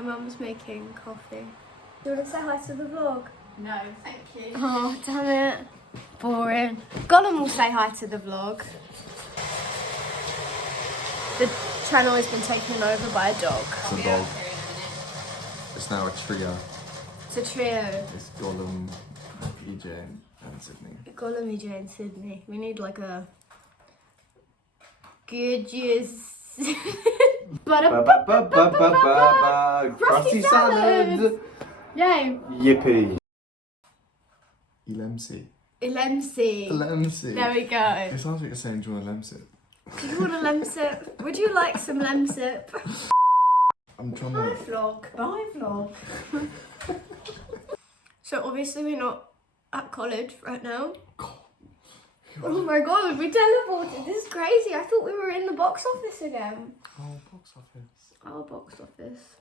My mum's making coffee. Do you want to say hi to the vlog? No, thank you. Oh, damn it. Boring. Gollum will say hi to the vlog. The channel has been taken over by a dog. It's a dog. It's now a trio. It's a trio. It's Gollum, EJ, and Sydney. Gollum, EJ and Sydney. We need like a... gorgeous... Crusty salad! Yay! Yippee! Ilemsi. Lemsy. There we go. It sounds like you're saying, do you want a lemsip? Do you want a lemsip? Would you like some lemsip? I'm trying Bye to... vlog. Bye vlog. So obviously we're not at college right now. Oh my god, we teleported. This is crazy. I thought we were in the box office again. Oh, box office. Our box office.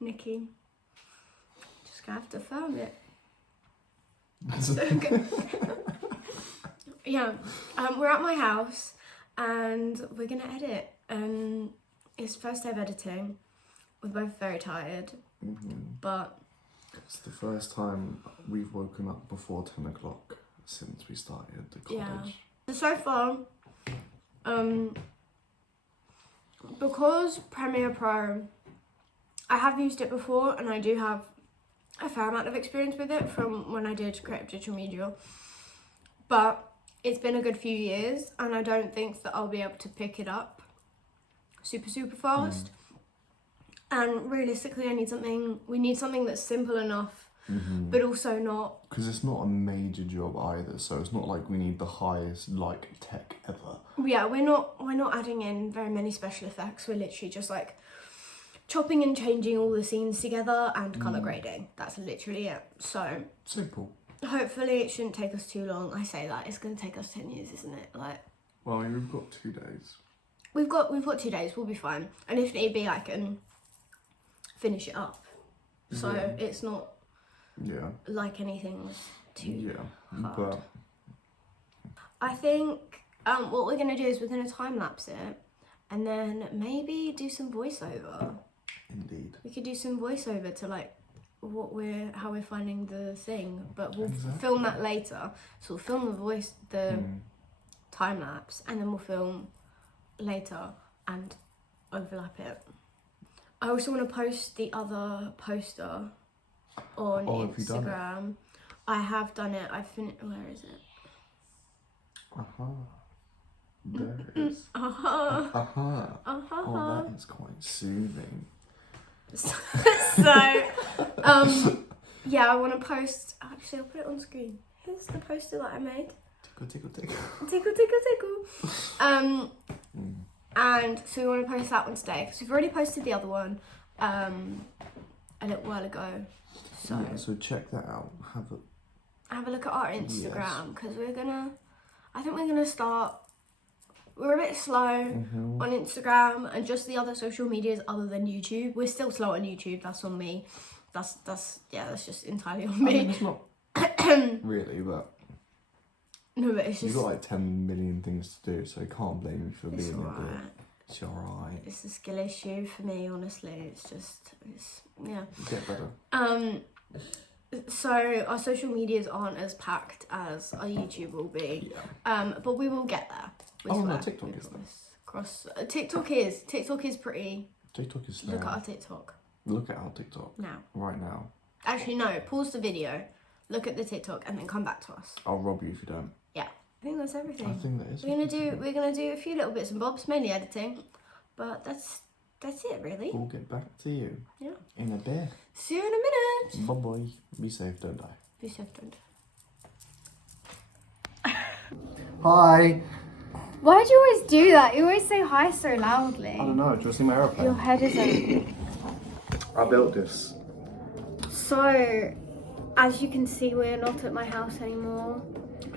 Nikki. Just gonna have to film it. Yeah, we're at my house and we're gonna edit. It's first day of editing. We're both very tired, but it's the first time we've woken up before 10 o'clock since we started the college. Yeah. So far, because Premiere Pro, I have used it before and I do have a fair amount of experience with it from when I did creative digital media, but it's been a good few years and I don't think that I'll be able to pick it up super fast. And realistically, we need something that's simple enough, but also not... Because it's not a major job either, so it's not like we need the highest, like, tech ever. Yeah, we're not adding in very many special effects. We're literally just, like, chopping and changing all the scenes together and colour grading. That's literally it. So... simple. Hopefully it shouldn't take us too long. I say that. It's going to take us 10 years, isn't it? Like... Well, I mean, we've got 2 days. We've got 2 days. We'll be fine. And if need be, I can finish it up. So it's not like anything was too hard. But I think what we're going to do is we're going to time-lapse it and then maybe do some voiceover. Indeed. We could do some voiceover to like how we're finding the thing, but we'll film that later. So we'll film the time-lapse, and then we'll film later and overlap it. I also want to post the other poster on Instagram. I have done it. I've finished. Where is it? There it is. Oh, that is quite soothing. So, yeah, I want to post. Actually, I'll put it on screen. Here's the poster that I made. Tickle, tickle, tickle. Tickle, tickle, tickle. And so we want to post that one today because we've already posted the other one a little while ago. So yeah, so check that out. Have a look at our Instagram because I think we're gonna start. We're a bit slow on Instagram and just the other social medias other than YouTube. We're still slow on YouTube. That's on me. That's just entirely on me. I mean, it's not really, but no, but it's just you've got like 10 million things to do, so you can't blame me for being alright. a bit. It's alright. It's a skill issue for me, honestly. It's Get better. So our social medias aren't as packed as our YouTube will be. Yeah. But we will get there. No, TikTok is there. TikTok is pretty. TikTok is Look at our TikTok. Look at our TikTok. Now. Right now. Actually, no. Pause the video. Look at the TikTok and then come back to us. I'll rob you if you don't. Yeah. I think that's everything. I think that is. We're gonna do a few little bits and bobs, mainly editing, but that's it really. We'll get back to you. Yeah. In a bit. See you in a minute. Bye bye. Be safe, don't die. Be safe, don't die. Hi. Why do you always do that? You always say hi so loudly. I don't know. Do you see my aeroplane? Your head is open. I built this. So, as you can see, we're not at my house anymore.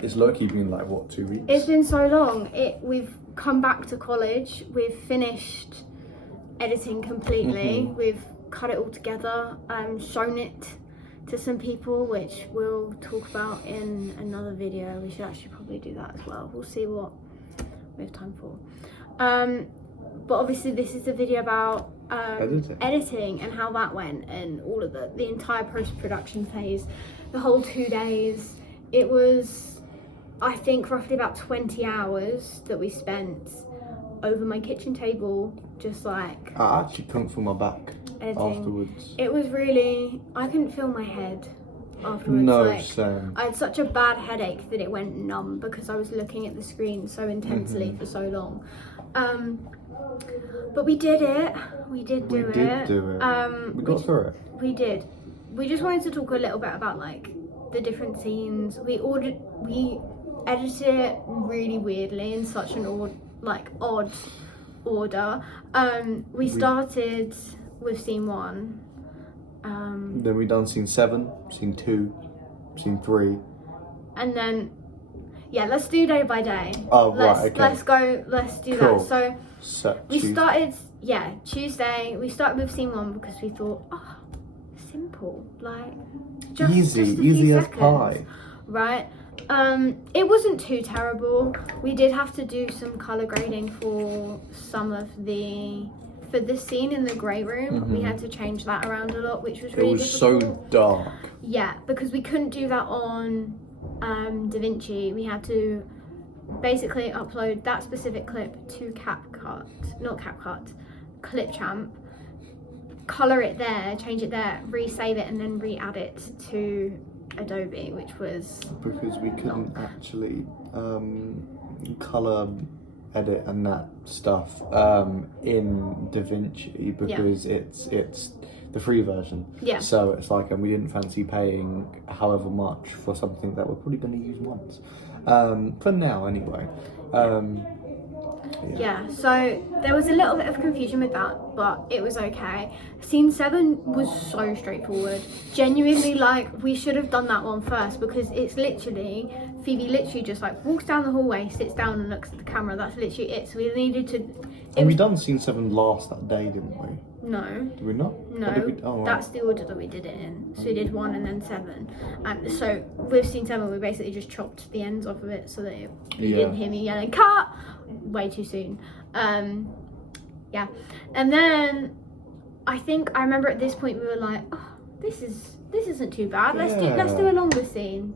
It's low-key been like, what, 2 weeks? It's been so long. We've come back to college. We've finished editing completely. We've cut it all together. Shown it to some people, which we'll talk about in another video. We should actually probably do that as well. We'll see what we have time for. But obviously this is a video about editing and how that went, and all of the entire post-production phase, the whole 2 days. It was, I think, roughly about 20 hours that we spent over my kitchen table, just like I actually couldn't feel my back editing. afterwards. It was really, I couldn't feel my head afterwards. No, like, same. I had such a bad headache that it went numb because I was looking at the screen so intensely for so long. But we did it. We did do it. We got through it. We did. We just wanted to talk a little bit about like the different scenes. We edited it really weirdly in such an odd order. We started with scene 1. Then we done scene 7, scene 2, scene 3. And then, yeah, let's do day by day. Oh, right, okay. Let's do Cool. that. So we Tuesday. started, Tuesday. We started with scene 1 because we thought, oh, simple, like just a few easy as seconds, pie. right? It wasn't too terrible. We did have to do some color grading for this scene in the grey room. We had to change that around a lot, which was really difficult. So dark. Yeah, because we couldn't do that on DaVinci. We had to basically upload that specific clip to Clipchamp, color it there, change it there, resave it, and then re-add it to Adobe, which was because we couldn't actually color edit and that stuff in DaVinci because it's the free version. Yeah. So it's like, and we didn't fancy paying however much for something that we're probably going to use once. For now, anyway. Yeah, so there was a little bit of confusion with that, but it was okay. Scene 7 was so straightforward. Genuinely, like, we should have done that one first because it's literally, Phoebe literally just like walks down the hallway, sits down and looks at the camera. That's literally it. So we needed to... And we done scene 7 last that day, didn't we? No. Did we not? No, right. That's the order that we did it in. So we did 1 and then 7. And so with scene 7, we basically just chopped the ends off of it so that you didn't hear me yelling, cut! Way too soon. Yeah. And then I remember at this point we were like, oh, this isn't too bad. Let's do a longer scene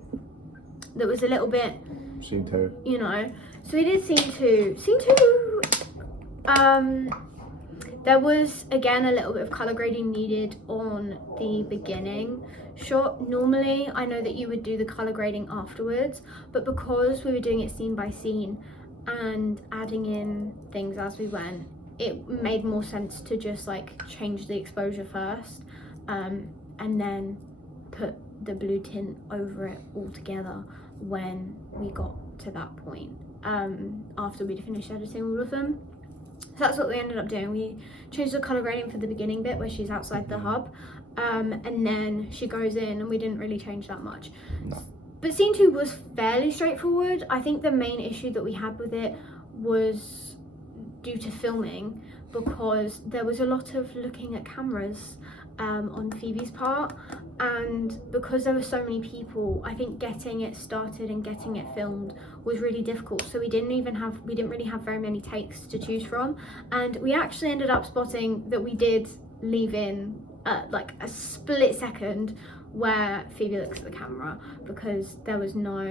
that was a little bit... Scene 2. You know. So we did scene 2. Scene 2... there was, again, a little bit of colour grading needed on the beginning shot. Normally, I know that you would do the colour grading afterwards, but because we were doing it scene by scene and adding in things as we went, it made more sense to just like change the exposure first and then put the blue tint over it all together when we got to that point, after we'd finished editing all of them. So that's what we ended up doing. We changed the colour grading for the beginning bit where she's outside the hub, and then she goes in, and we didn't really change that much. No. But scene 2 was fairly straightforward. I think the main issue that we had with it was due to filming, because there was a lot of looking at cameras on Phoebe's part, and because there were so many people, I think getting it started and getting it filmed was really difficult. So we didn't really have very many takes to choose from, and we actually ended up spotting that we did leave in like a split second where Phoebe looks at the camera, because there was no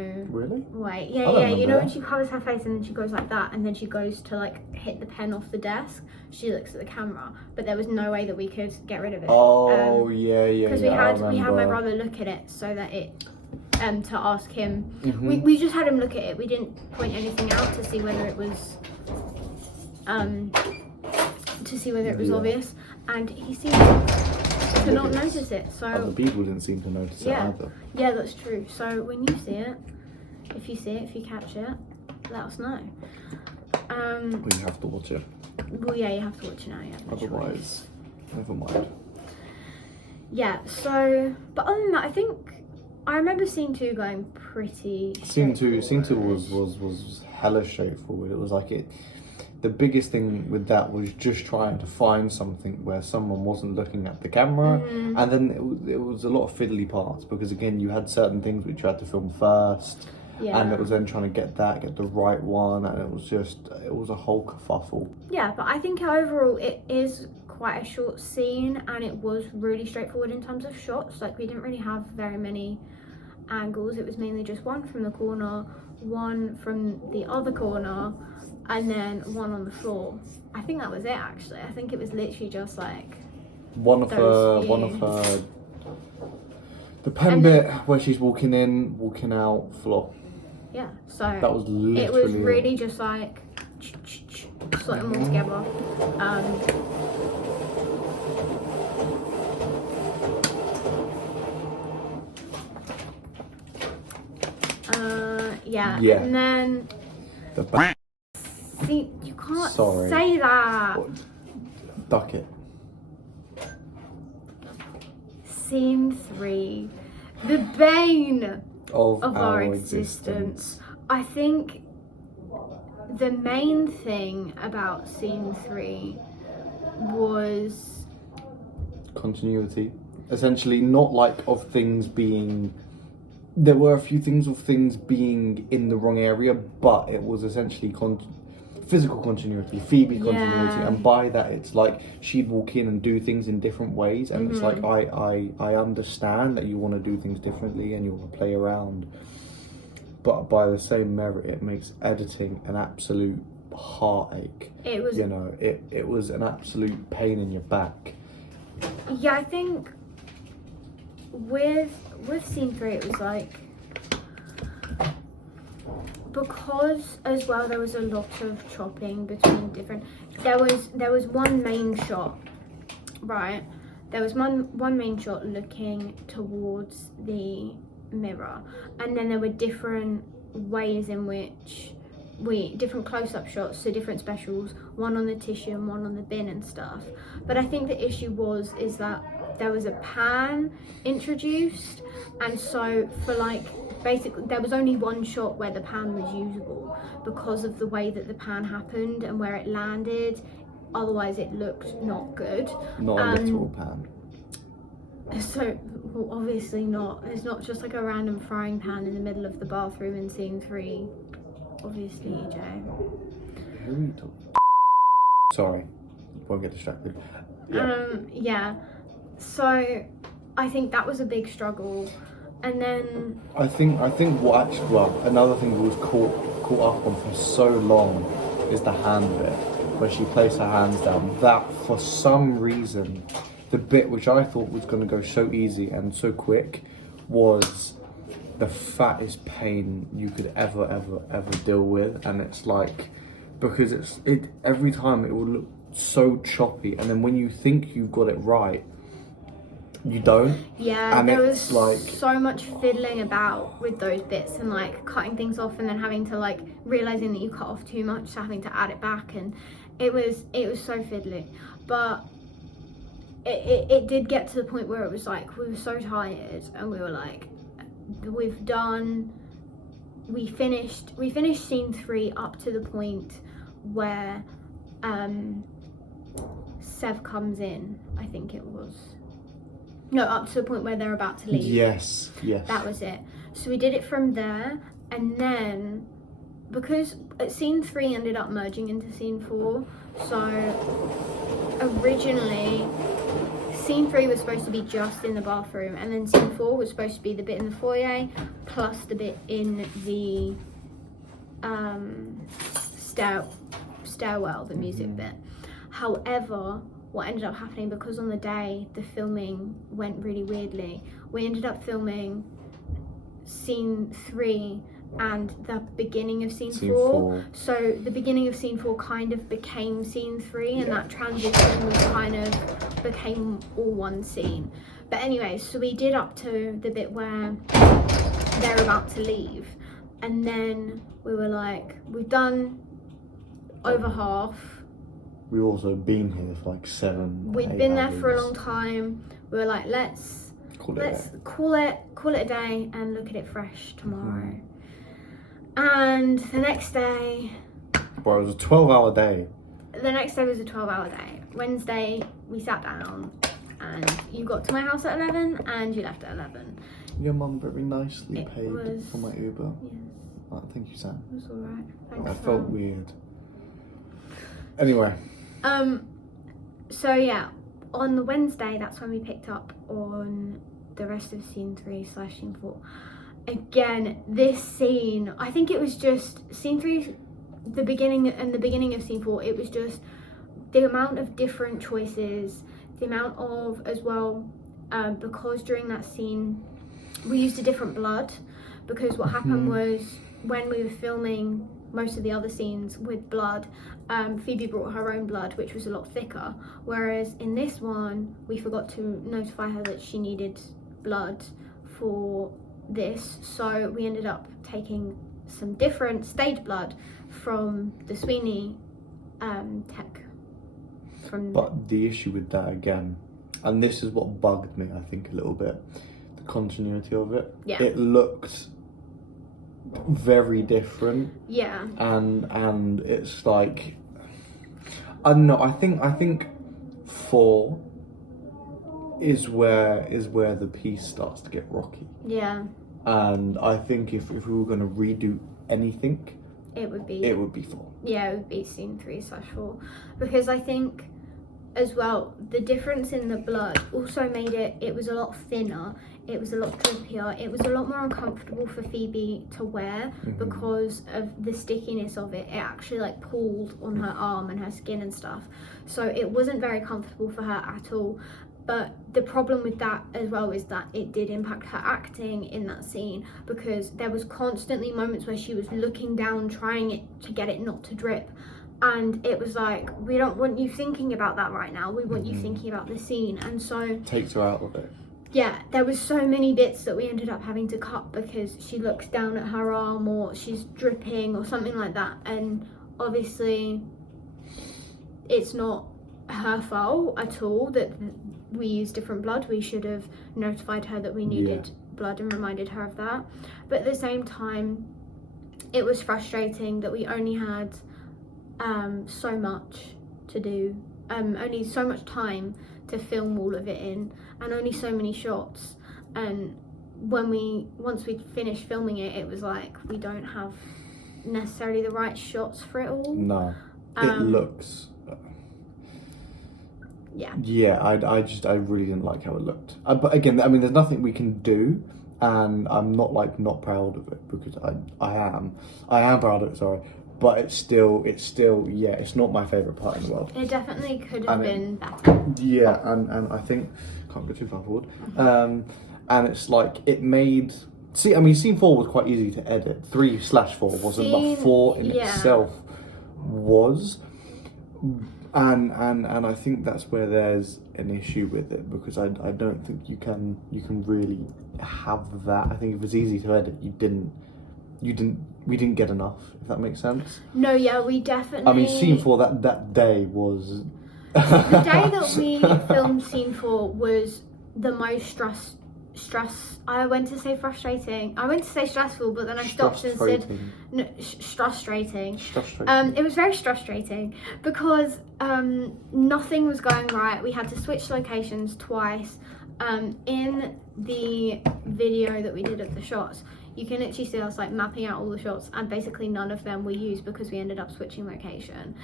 way. Yeah, you know when she covers her face and then she goes like that, and then she goes to like hit the pen off the desk, she looks at the camera, but there was no way that we could get rid of it. Because we had my brother look at it so that it to ask him. We just had him look at it. We didn't point anything out to see whether it was obvious, and he seemed to not notice it. So other people didn't seem to notice it either. Yeah, that's true. So when you see it, if you catch it, let us know. Well, you have to watch it. Well, yeah, you have to watch it now. Yeah. Otherwise, never mind. Yeah. So, but other than that, I remember scene 2 going pretty. Scene 2 was hella straightforward. It was like it. The biggest thing with that was just trying to find something where someone wasn't looking at the camera, and then it was a lot of fiddly parts, because again you had certain things which you had to film first, and it was then trying to get the right one, and it was a whole kerfuffle. Yeah, but I think overall it is quite a short scene, and it was really straightforward in terms of shots. Like, we didn't really have very many angles. It was mainly just one from the corner, one from the other corner, and then one on the floor. I think that was it, actually. I think it was literally just like one of her the pen bit where she's walking in, walking out, floor. Yeah, so that was literally it was really just like slot them all together. Yeah, and then see, you can't say that. Duck it. Scene 3, the bane of our existence. I think the main thing about scene 3 was continuity. Essentially, not like of things being. There were a few things of things being in the wrong area, but it was essentially physical continuity, Phoebe continuity, and by that it's like she'd walk in and do things in different ways, and it's like I understand that you want to do things differently and you want to play around, but by the same merit, it makes editing an absolute heartache. It was, you know, it was an absolute pain in your back. Yeah, I think with scene 3 it was like, because as well there was a lot of chopping between different, there was one main shot, right? There was one main shot looking towards the mirror, and then there were different ways in which different close-up shots, so different specials, one on the tissue and one on the bin and stuff. But I think the issue is that there was a pan introduced, and so for like basically there was only one shot where the pan was usable because of the way that the pan happened and where it landed. Otherwise it looked not good. Not a literal pan. So, well, obviously not. It's not just like a random frying pan in the middle of the bathroom in scene 3. Obviously, EJ. Who are you talking? Sorry, won't get distracted. Yeah. So, I think that was a big struggle, and then I think what actually, well, another thing that was caught up on for so long is the hand bit, where she placed her hands down. That for some reason, the bit which I thought was going to go so easy and so quick was the fattest pain you could ever deal with. And it's like, because it every time it would look so choppy, and then when you think you've got it right, you don't. Yeah, and there was like so much fiddling about with those bits, and like cutting things off and then having to like realizing that you cut off too much, so having to add it back, and it was so fiddly. But it did get to the point where it was like we were so tired and we were like, we finished scene 3 up to the point where Sev comes in, I think it was. No, up to the point where they're about to leave. Yes. That was it. So we did it from there, and then because scene 3 ended up merging into scene 4, so originally scene 3 was supposed to be just in the bathroom, and then scene 4 was supposed to be the bit in the foyer plus the bit in the stairwell, the music bit. However, what ended up happening, because on the day the filming went really weirdly, we ended up filming scene 3 and the beginning of scene 4. So the beginning of scene 4 kind of became scene 3, and that transition was kind of became all one scene. But anyway, so we did up to the bit where they're about to leave, and then we were like, we've done over half. We've also been here for like 7. We'd been there for a long time. We were like, let's call it a day and look at it fresh tomorrow. And the next day, well, it was a 12-hour day. The next day was a 12-hour day. Wednesday, we sat down, and you got to my house at 11, and you left at 11. Your mum very nicely paid for my Uber. Yes. Oh, thank you, Sam. It was alright. Thanks, I felt weird. Anyway. So yeah, on the Wednesday, that's when we picked up on the rest of scene 3/scene 4. Again, this scene, I think it was just scene 3, the beginning of scene 4, it was just the amount of different choices, the amount of, as well, because during that scene we used a different blood, because what happened was when we were filming most of the other scenes with blood, Phoebe brought her own blood, which was a lot thicker, whereas in this one we forgot to notify her that she needed blood for this, so we ended up taking some different stage blood from the Sweeney tech. But the issue with that, again, and this is what bugged me, I think, a little bit, the continuity of it. Yeah. It looked very different. Yeah. And it's like, I don't know, I think 4 is where the piece starts to get rocky. Yeah. And I think if we were going to redo anything, it would be 4. Yeah, it would be scene 3/4, because I think as well the difference in the blood also made it was a lot thinner, it was a lot drippier, it was a lot more uncomfortable for Phoebe to wear because of the stickiness of it. It actually like pulled on her arm and her skin and stuff, so it wasn't very comfortable for her at all. But the problem with that as well is that it did impact her acting in that scene, because there was constantly moments where she was looking down trying to get it not to drip, and it was like, we don't want you thinking about that right now, we want you thinking about the scene. And so takes her out of it. Yeah, there was so many bits that we ended up having to cut because she looks down at her arm or she's dripping or something like that, and obviously it's not her fault at all that we used different blood. We should have notified her that we needed blood and reminded her of that. But at the same time, it was frustrating that we only had so much to do, only so much time to film all of it in, and only so many shots. And once we finished filming it, it was like, we don't have necessarily the right shots for it all. No, it looks. Yeah, I really didn't like how it looked. But again, I mean, there's nothing we can do, and I'm not proud of it, because I am proud of it. Sorry, but it's still yeah, it's not my favourite part in the world. It definitely could have been better. Yeah, and I think can't go too far forward. And it's like it made. See, I mean, scene 4 was quite easy to edit. 3/4 wasn't, but 4 in itself was. And I think that's where there's an issue with it, because I don't think you can really have that. I think if it was easy to edit, we didn't get enough, if that makes sense. No, yeah, we definitely. I mean, scene 4 that day was. The day that we filmed scene 4 was the most stress. I went to say frustrating. I went to say stressful, but then I stopped and said no, frustrating. It was very frustrating because nothing was going right. We had to switch locations twice. In the video that we did of the shots, you can literally see us like mapping out all the shots, and basically none of them were used because we ended up switching location.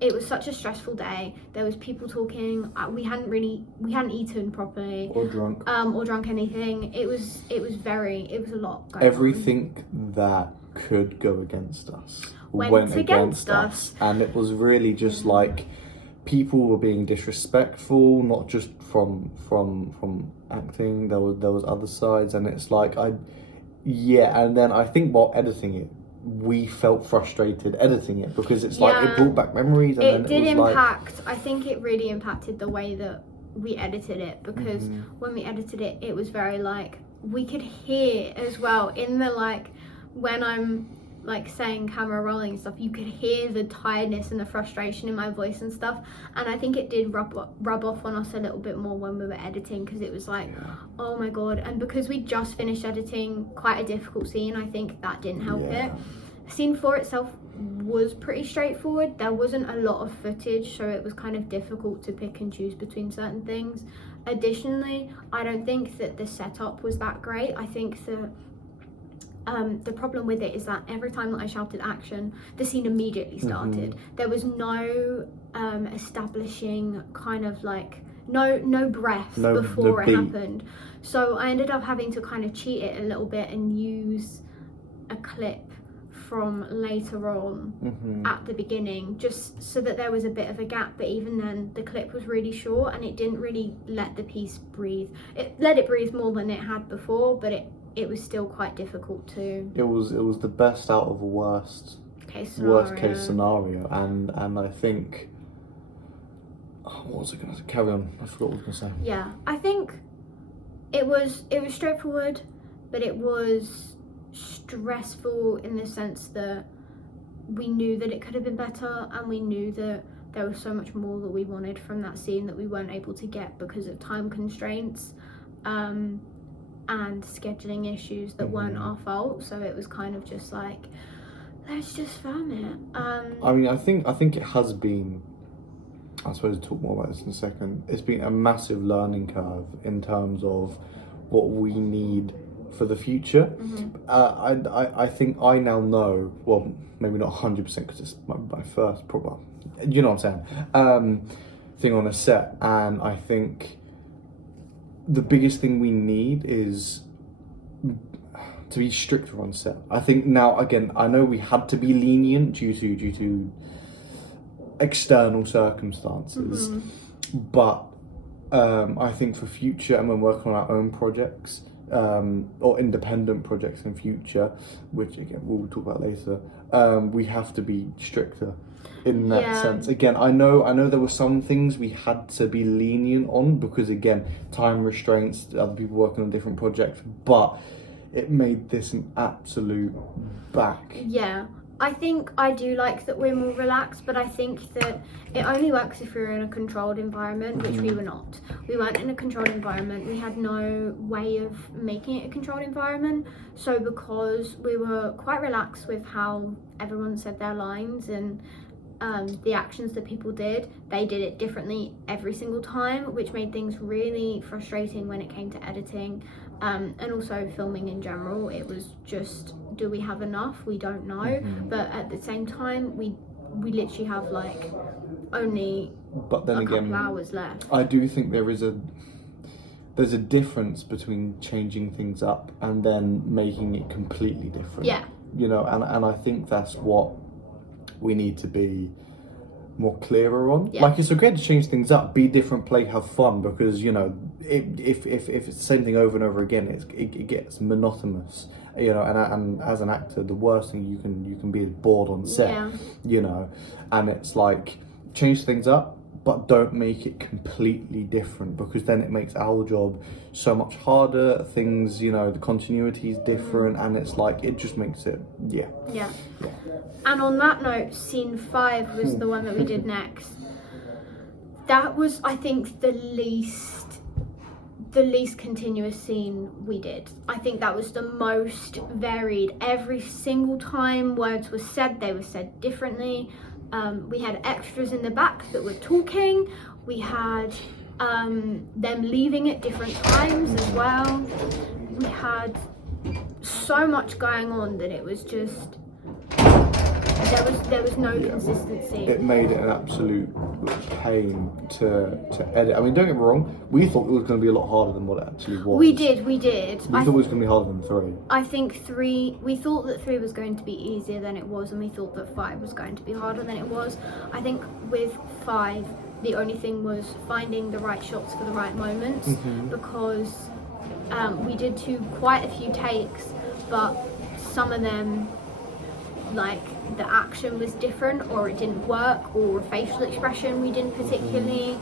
It was such a stressful day. There was people talking. We hadn't eaten properly or drunk anything. It was a lot going Everything on. That could go against us went against us, and it was really just like people were being disrespectful, not just from acting. There was other sides, and it's like and then I think while editing it, we felt frustrated editing it, because it's like it brought back memories, and it did impact. I think it really impacted the way that we edited it, because when we edited it, it was very like, we could hear as well in the like, when I'm like saying camera rolling and stuff, you could hear the tiredness and the frustration in my voice and stuff, and I think it did rub off on us a little bit more when we were editing, because it was like, oh my god. And because we just finished editing quite a difficult scene, I think that didn't help it. Scene 4 itself was pretty straightforward. There wasn't a lot of footage, so it was kind of difficult to pick and choose between certain things. Additionally, I don't think that the setup was that great. I think that the problem with it is that every time that I shouted action, the scene immediately started. There was no establishing kind of like no breath before it happened. So I ended up having to kind of cheat it a little bit and use a clip from later on at the beginning, just so that there was a bit of a gap. But even then, the clip was really short and it didn't really let the piece breathe. It let it breathe more than it had before, but it was still quite difficult to. It was the best out of a worst case scenario, and I think. Oh, what was I going to carry on? I forgot what I was going to say. Yeah, I think it was straightforward, but it was stressful in the sense that we knew that it could have been better, and we knew that there was so much more that we wanted from that scene that we weren't able to get because of time constraints and scheduling issues that weren't our fault. So it was kind of just like, let's just film it. I mean, I think it has been, I suppose we'll talk more about this in a second, it's been a massive learning curve in terms of what we need for the future. I think I now know, well, maybe not 100% because it's my first proper, you know what I'm saying, thing on a set, and I think the biggest thing we need is to be stricter on set. I think now, again, I know we had to be lenient due to external circumstances, but I think for future, and when working on our own projects or independent projects in future, which again we'll talk about later, we have to be stricter in that sense. Again, I know there were some things we had to be lenient on because, again, time restraints, other people working on different projects, but it made this an absolute I think I do like that we're more relaxed, but I think that it only works if we're in a controlled environment, which we were not. We weren't in a controlled environment. We had no way of making it a controlled environment. So because we were quite relaxed with how everyone said their lines and the actions that people did, they did it differently every single time, which made things really frustrating when it came to editing. And also filming in general. It was just, do we have enough? We don't know. But at the same time, we literally have like only couple hours left. I do think there's a difference between changing things up and then making it completely different. Yeah. You know, and I think that's what we need to be more clearer on. Like, it's okay to change things up, be different, play, have fun, because, you know, if it's the same thing over and over again, it gets monotonous, you know, and as an actor, the worst thing you can be is bored on set, you know, and it's like, change things up, but don't make it completely different, because then it makes our job so much harder. Things, you know, the continuity is different, and it's like, it just makes it, And on that note, scene 5 was the one that we did next. That was, I think, the least continuous scene we did. I think that was the most varied. Every single time words were said, they were said differently. We had extras in the back that were talking. We had them leaving at different times as well. We had so much going on that it was just, there was no consistency. It made it an absolute pain to edit. I mean, don't get me wrong, we thought it was going to be a lot harder than what it actually was. We did. We thought it was going to be harder than 3. I think 3, we thought that 3 was going to be easier than it was, and we thought that 5 was going to be harder than it was. I think with 5, the only thing was finding the right shots for the right moments, because we did quite a few takes, but some of them, like, the action was different, or it didn't work, or facial expression we didn't particularly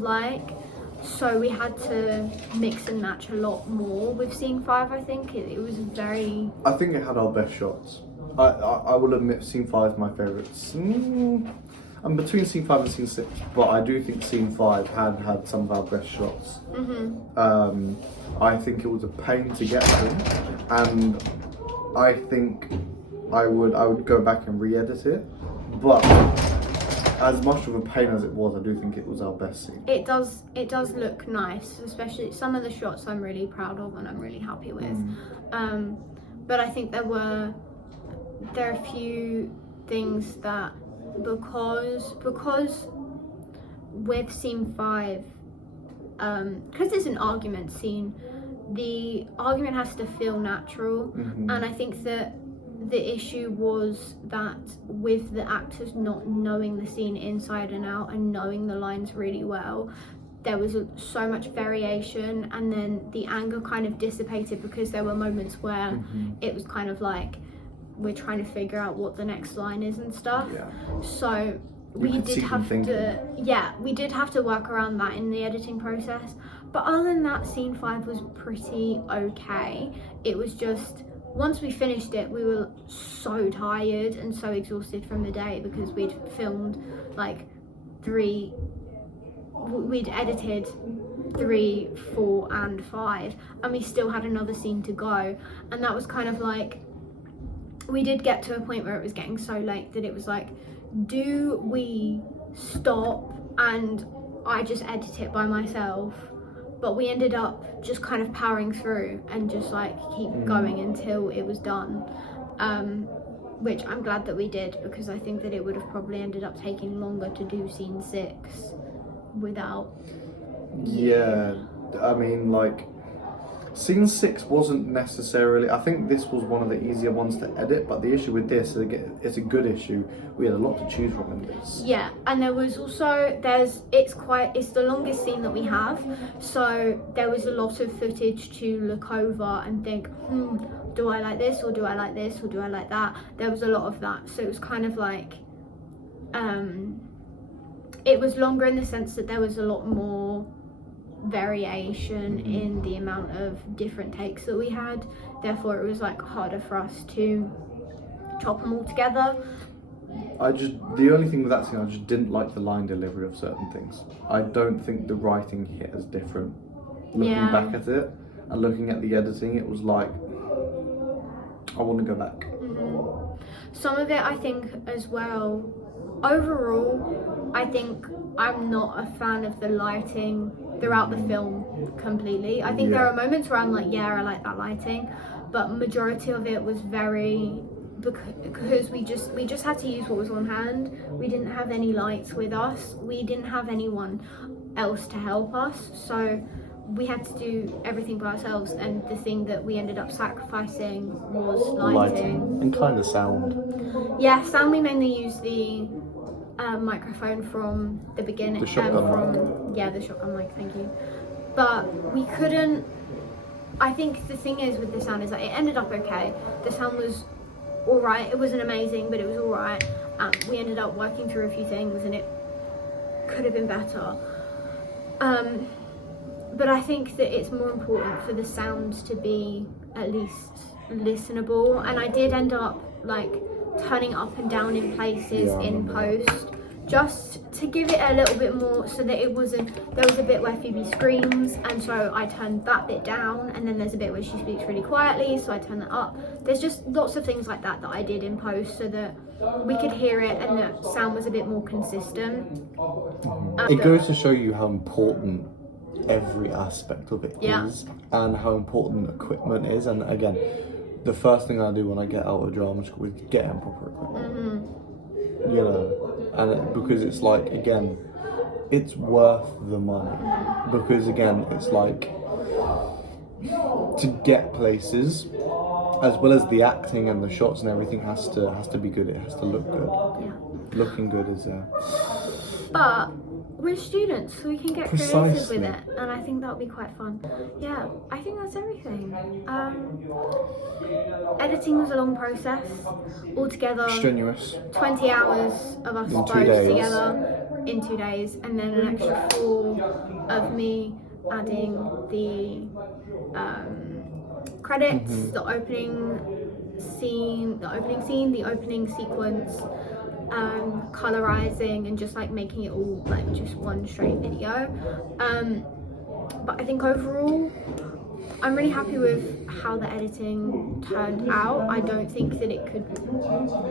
like. So we had to mix and match a lot more with scene 5. I think it was very... I think it had our best shots. I will admit scene 5 is my favourite. I'm between scene 5 and scene 6, but I do think scene 5 had some of our best shots. I think it was a pain to get them, and I think I would go back and re-edit it, but as much of a pain as it was, I do think it was our best scene. It does look nice, especially some of the shots I'm really proud of and I'm really happy with. But I think there are a few things that because with scene 5, because it's an argument scene, the argument has to feel natural, and I think that the issue was that with the actors not knowing the scene inside and out and knowing the lines really well, there was so much variation, and then the anger kind of dissipated because there were moments where it was kind of like we're trying to figure out what the next line is and stuff. So we did have to work around that in the editing process. But other than that, scene 5 was pretty okay. It was just, once we finished it, we were so tired and so exhausted from the day because we'd filmed like we'd edited 3, 4 and 5, and we still had another scene to go. And that was kind of like, we did get to a point where it was getting so late that it was like, do we stop and I just edit it by myself? But we ended up just kind of powering through and just like keep going until it was done, which I'm glad that we did, because I think that it would have probably ended up taking longer to do scene 6 without. Yeah, I mean, like, scene 6 wasn't necessarily, I think this was one of the easier ones to edit, but the issue with this, it's a good issue. We had a lot to choose from in this. Yeah, and there was also, it's the longest scene that we have, so there was a lot of footage to look over and think, do I like this, or do I like this, or do I like that? There was a lot of that, so it was kind of like, it was longer in the sense that there was a lot more variation in the amount of different takes that we had. Therefore it was like harder for us to chop them all together. The only thing with that scene, I just didn't like the line delivery of certain things. I don't think the writing hit as different. Looking back at it and looking at the editing, it was like, I want to go back. Some of it, I think, as well, overall, I think I'm not a fan of the lighting throughout the film completely. I think there are moments where I'm like, yeah, I like that lighting, but majority of it was very, because we just had to use what was on hand. We didn't have any lights with us. We didn't have anyone else to help us, so we had to do everything by ourselves, and the thing that we ended up sacrificing was lighting. And kind of sound. Yeah, sound, we mainly used the microphone from the beginning. The shotgun the shotgun mic, thank you. But we couldn't, I think the thing is with the sound is that it ended up okay. The sound was alright, it wasn't amazing, but it was alright. We ended up working through a few things and it could have been better. But I think that it's more important for the sounds to be at least listenable, and I did end up like turning up and down in places in post, just to give it a little bit more, so that it wasn't, there was a bit where Phoebe screams, and so I turned that bit down, and then there's a bit where she speaks really quietly, so I turned that up. There's just lots of things like that I did in post, so that we could hear it and the sound was a bit more consistent. It goes to show you how important every aspect of it is, and how important equipment is. And again, the first thing I do when I get out of drama school is get in proper equipment. You know, and because it's like, again, it's worth the money, because again, it's like, to get places, as well as the acting and the shots and everything has to be good. It has to look good. Looking good is but we're students, so we can get creative with it, and I think that'll be quite fun. Yeah, I think that's everything. Editing was a long process. Altogether, strenuous. 20 hours of us both together in 2 days, and then an extra 4 of me adding the credits, the opening scene, the opening sequence, colorizing, and just like making it all like just one straight video. But I think overall I'm really happy with how the editing turned out. I don't think that it could,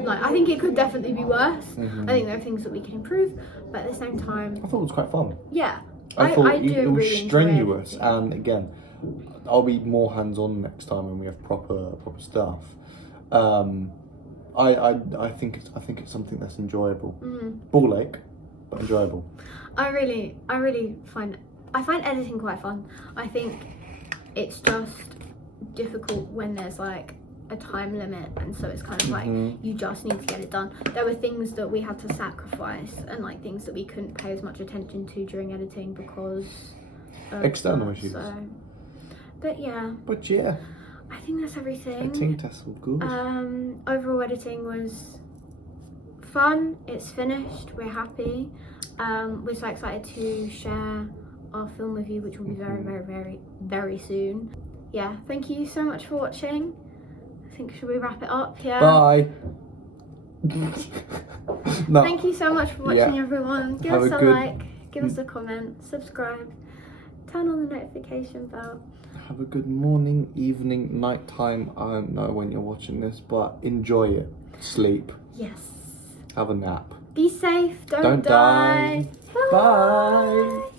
like, I think it could definitely be worse. I think there are things that we can improve, but at the same time, I thought it was quite fun. Yeah, I thought do it was really strenuous, and again, I'll be more hands-on next time when we have proper stuff. I think it's something that's enjoyable. Ball ache, but enjoyable. I really find editing quite fun. I think it's just difficult when there's like a time limit, and so it's kind of like you just need to get it done. There were things that we had to sacrifice and like things that we couldn't pay as much attention to during editing because of External issues. So. But yeah, I think that's everything. Editing, that's all good. Overall editing was fun. It's finished. We're happy. We're so excited to share our film with you, which will be very soon. Yeah, thank you so much for watching. I think, should we wrap it up? Yeah. Bye. No. Thank you so much for watching, everyone. Give us a like, give us a comment, subscribe, turn on the notification bell. Have a good morning, evening, night time. I don't know when you're watching this, but enjoy it. Sleep. Yes. Have a nap. Be safe. Don't die. Bye.